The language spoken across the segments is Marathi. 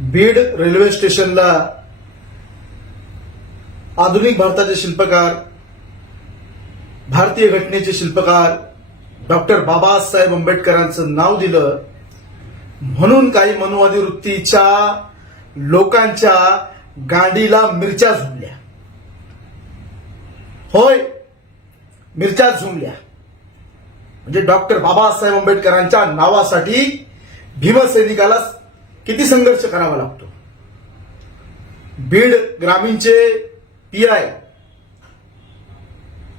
बीड रेल्वे स्टेशनला आधुनिक भारताचे शिल्पकार भारतीय घटनेचे शिल्पकार डॉक्टर बाबासाहेब आंबेडकरांचं नाव दिलं म्हणून काही मनुवादी वृत्तीच्या लोकांच्या गांडीला मिरच्या झुमल्या होय मिरच्या झुमल्या म्हणजे डॉक्टर बाबासाहेब आंबेडकरांच्या नावासाठी भीमसैनिकाला किती संघर्ष करावा लागतो बीड ग्रामीणचे पी आय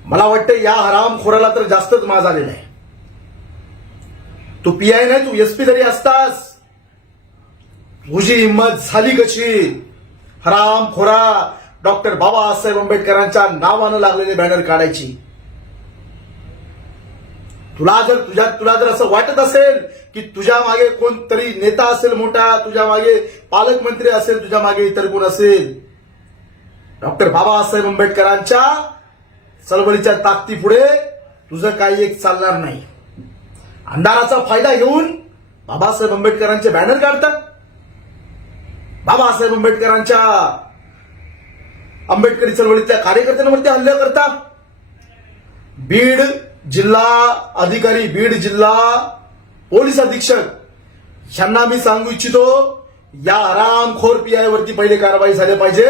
मला वाटतं या हरामखोराला तर जास्तच माज आलेला आहे तू पी आय नाही तू एसपी जरी असतास तुझी हिंमत झाली कशी हरामखोरा डॉक्टर बाबासाहेब आंबेडकरांच्या नावानं लागलेले बॅनर काढायची तुला जर तुझ्या तुला जर असं वाटत असेल की तुझ्या मागे कोणतरी नेता असेल मोठा तुझ्या मागे पालकमंत्री असेल तुझ्या मागे इतर कोण असेल डॉक्टर बाबासाहेब आंबेडकरांच्या चळवळीच्या ताकदी पुढे तुझं काही एक चालणार नाही अंधाराचा फायदा घेऊन बाबासाहेब आंबेडकरांचे बॅनर काढतात बाबासाहेब आंबेडकरांच्या आंबेडकरी चळवळीतल्या कार्यकर्त्यांवरती हल्ला करतात बीड जिल्हा अधिकारी बीड जिल्हा पोलीस अधीक्षक यांना मी सांगू इच्छितो या आरामखोर पीआय वरती पहिले कारवाई झाली पाहिजे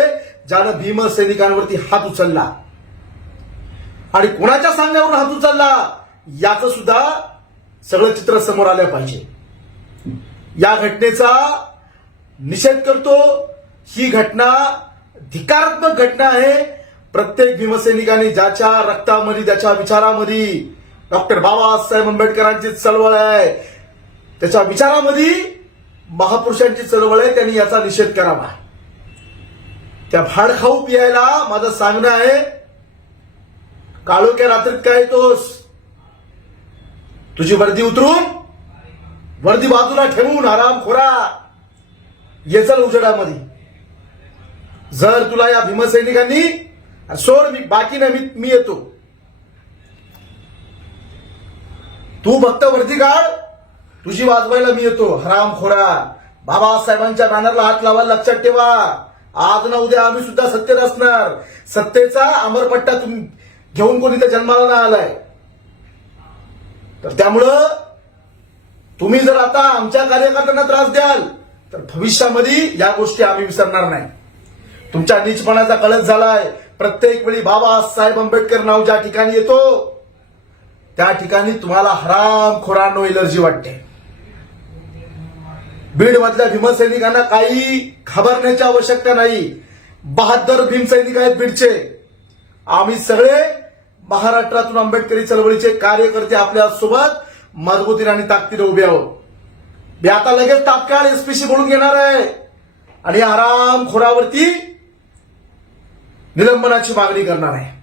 ज्यानं भीम सैनिकांवरती हात उचलला आणि कोणाच्या सांगण्यावर हात उचलला याच सुद्धा सगळं चित्र समोर आलं पाहिजे या घटनेचा निषेध करतो ही घटना धिकारात्मक घटना आहे प्रत्येक भीमसैनिकाने ज्याच्या रक्तामध्ये ज्याच्या विचारामध्ये डॉक्टर बाबासाहेब आंबेडकरांची चळवळ आहे त्याच्या विचारामध्ये महापुरुषांची चळवळ आहे त्यांनी याचा निषेध करावा त्या भाडखाऊ पियायला माझं सांगणं आहे काळोख्या रात्रीत काय येतोस तुझी वर्दी उतरून वर्दी बाजूला ठेवून आराम खोरा येचल उजेडामध्ये जर तुला या भीमसैनिकांनी सोड मी बाकी नाही मी मी येतो तू फक्त वरती काढ तुझी वाजवायला मी येतो हराम खोरा बाबासाहेबांच्या बॅनरला हात लावायला लक्षात ठेवा आज ना उद्या आम्ही सुद्धा सत्तेत असणार सत्तेचा अमरपट्टा तुम्ही घेऊन कोणी त्या जन्माला ना आलाय तर त्यामुळं तुम्ही जर आता आमच्या कार्यकर्त्यांना त्रास द्याल तर भविष्यामध्ये या गोष्टी आम्ही विसरणार नाही तुमच्या नीचपणाचा कळस झालाय प्रत्येक वेळी बाबासाहेब आंबेडकर नाव ज्या ठिकाणी येतो त्या ठिकाणी तुम्हाला हराम खोरांनो एलर्जी वाटते बीड भीमसैनिकांना काही घाबरण्याची आवश्यकता नाही बहादर भीमसैनिक आहेत बीडचे आम्ही सगळे महाराष्ट्रातून आंबेडकरी चळवळीचे कार्यकर्ते आपल्या सोबत मजबूतीने आणि ताकदीने उभे आहोत मी आता लगेच तात्काळ एसपीसी बोलून घेणार आहे आणि आराम खोरावरती निलंबनाची मागणी करणार आहे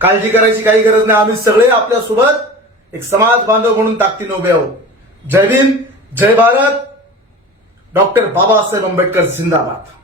काळजी करायची काही गरज नाही आम्ही सगळे आपल्यासोबत एक समाज बांधव म्हणून ताकदीने उभे आहोत जय हिंद जय भारत डॉक्टर बाबासाहेब आंबेडकर जिंदाबाद